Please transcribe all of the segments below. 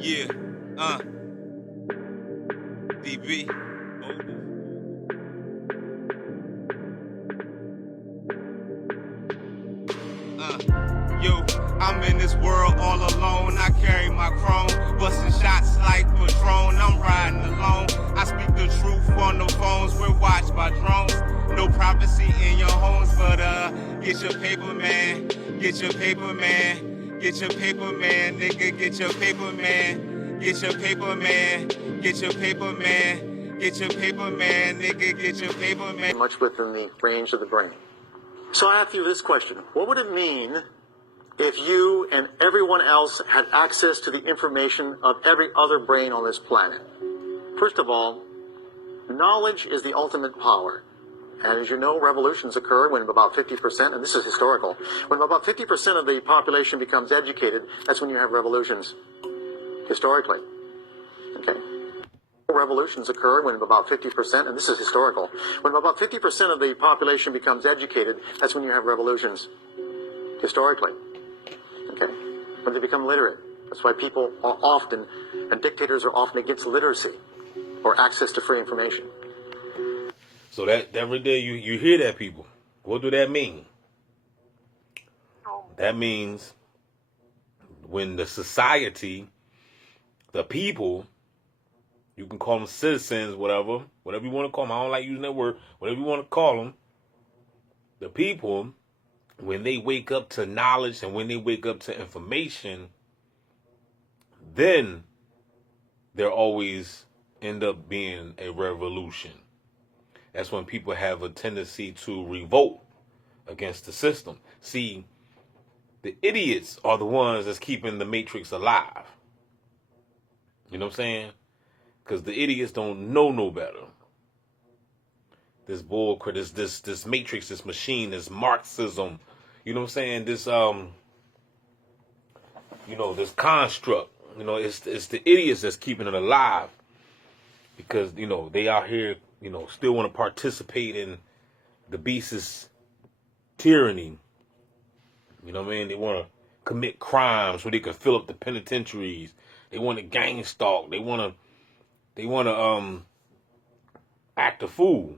Yeah, DB. Yo, I'm in this world all alone. I carry my chrome, busting shots like Patron. I'm riding alone. I speak the truth on the phones. We're watched by drones. No privacy in your homes, but get your paper, man. Get your paper, man. Get your paper, man. Nigga, get your paper, man. Get your paper, man. Get your paper, man. Get your paper, man. Nigga, get your paper, man. Much within the range of the brain. So I ask you this question. What would it mean if you and everyone else had access to the information of every other brain on this planet? First of all, knowledge is the ultimate power. And as you know, revolutions occur when about 50%, and this is historical, when about 50% of the population becomes educated, that's when you have revolutions, historically. Okay? Revolutions occur when about 50%, and this is historical, when about 50% of the population becomes educated, that's when you have revolutions, historically. Okay? When they become literate. That's why people are often, and dictators are often against literacy or access to free information. So that every day you hear that, people. What do that mean? That means when the society, the people, you can call them citizens, whatever you want to call them. I don't like using that word. Whatever you want to call them. The people, when they wake up to knowledge and when they wake up to information, then there always end up being a revolution. That's when people have a tendency to revolt against the system. See, the idiots are the ones that's keeping the matrix alive. You know what I'm saying? Because the idiots don't know no better. This bull, this matrix, this machine, this Marxism, you know what I'm saying? This this construct, it's the idiots that's keeping it alive. Because, they out here, still want to participate in the beast's tyranny. You know what I mean? They want to commit crimes so they can fill up the penitentiaries. They want to gang stalk. They want to act a fool.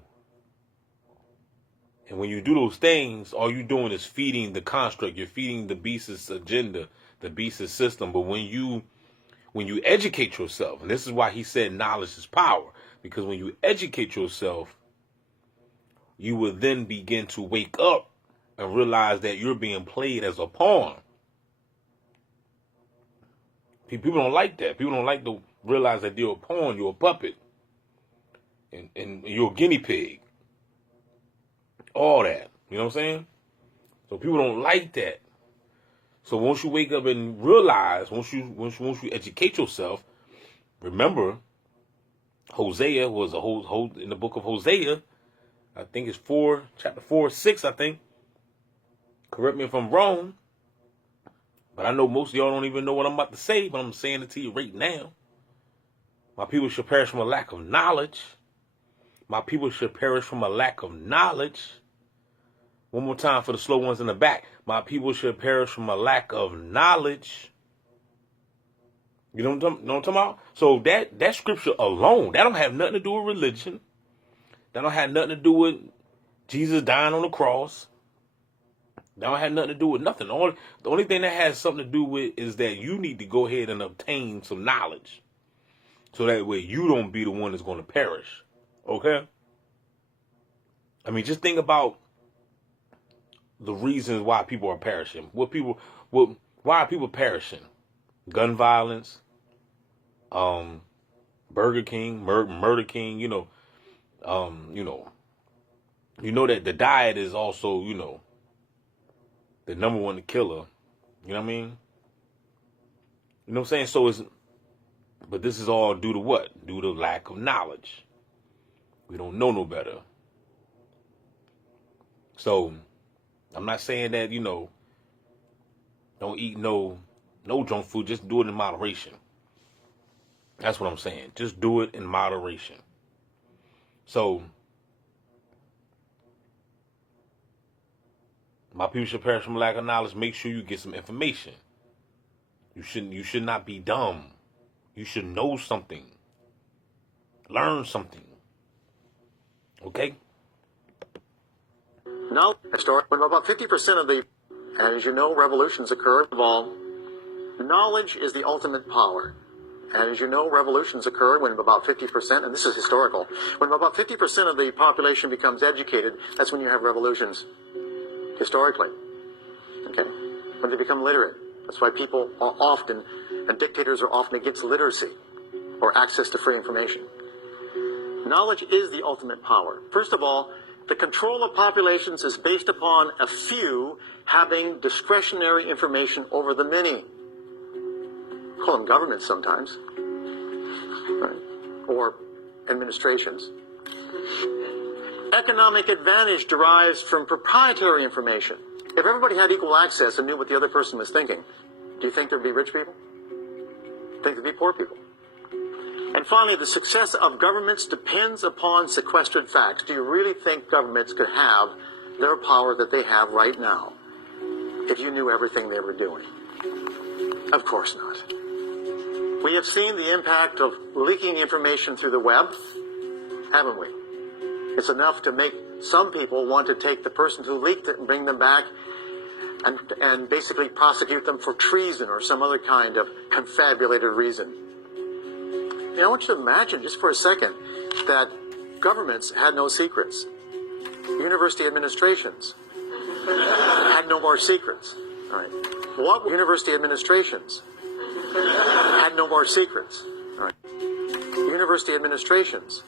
And when you do those things, all you're doing is feeding the construct. You're feeding the beast's agenda, the beast's system. But when you educate yourself, and this is why he said knowledge is power, because when you educate yourself, you will then begin to wake up and realize that you're being played as a pawn. People don't like that. People don't like to realize that you're a pawn, you're a puppet, and you're a guinea pig. All that. You know what I'm saying? So people don't like that. So once you wake up and realize, once you educate yourself, remember, Hosea was in the book of Hosea. I think it's chapter 4-6. I think. Correct me if I'm wrong, but I know most of y'all don't even know what I'm about to say. But I'm saying it to you right now. My people shall perish from a lack of knowledge. My people shall perish from a lack of knowledge. One more time for the slow ones in the back. My people shall perish from a lack of knowledge. You know what I'm talking about? So that scripture alone, that don't have nothing to do with religion. That don't have nothing to do with Jesus dying on the cross. That don't have nothing to do with nothing. The only thing that has something to do with is that you need to go ahead and obtain some knowledge. So that way you don't be the one that's going to perish. Okay? I mean, just think about the reasons why people are perishing. Why are people perishing? Gun violence, Burger King, Murder King, you know that the diet is also, the number one killer. You know what I mean? You know what I'm saying? But this is all due to what? Due to lack of knowledge. We don't know no better. So, I'm not saying that, don't eat no junk food. Just do it in moderation. That's what I'm saying. Just do it in moderation. So, my people should perish from lack of knowledge. Make sure you get some information. You should not be dumb. You should know something. Learn something. Okay? Now, when about 50% of the, and as you know, revolutions occur. Of all, knowledge is the ultimate power. And as you know, revolutions occur when about 50%, and this is historical, when about 50% of the population becomes educated, that's when you have revolutions, historically. Okay? When they become literate. That's why people are often, and dictators are often against literacy, or access to free information. Knowledge is the ultimate power. First of all, the control of populations is based upon a few having discretionary information over the many. Call them governments sometimes, right? Or administrations. Economic advantage derives from proprietary information. If everybody had equal access and knew what the other person was thinking, do you think there'd be rich people? Think there'd be poor people? And finally, the success of governments depends upon sequestered facts. Do you really think governments could have their power that they have right now if you knew everything they were doing? Of course not. We have seen the impact of leaking information through the web, haven't we? It's enough to make some people want to take the person who leaked it and bring them back and basically prosecute them for treason or some other kind of confabulated reason. You know, I want you to imagine just for a second that governments had no secrets. University administrations had no more secrets. All right. What university administrations had no more secrets? All right. University administrations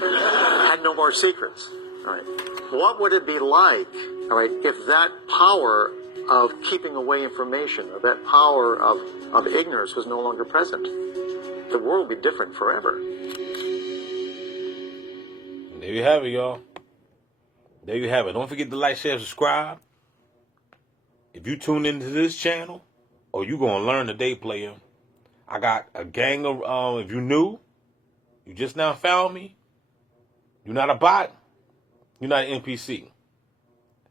had no more secrets. All right. What would it be like, all right, if that power of keeping away information, or that power of ignorance was no longer present? The world would be different forever. There you have it, y'all. There you have it. Don't forget to like, share, subscribe. If you tune into this channel, or you gonna learn today, player. I got a gang of, if you new, you just now found me, you're not a bot, you're not an NPC.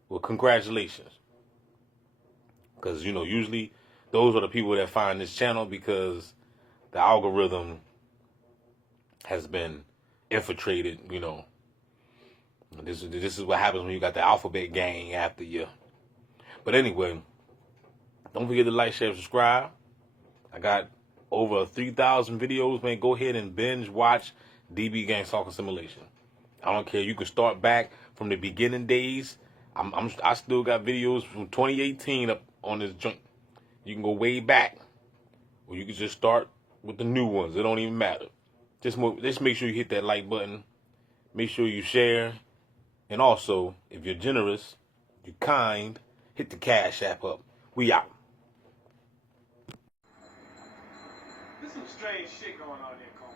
Well, congratulations. Because, you know, usually those are the people that find this channel because the algorithm has been infiltrated, you know. This is what happens when you got the alphabet gang after you. But anyway, don't forget to like, share, subscribe. I got over 3,000 videos, man. Go ahead and binge watch DB Gangstalker Simulation. I don't care. You can start back from the beginning days. I still got videos from 2018 up on this joint. You can go way back, or you can just start with the new ones. It don't even matter. Just make sure you hit that like button. Make sure you share. And also, if you're generous, you're kind, hit the Cash App up. We out. There's some strange shit going on there, Cole.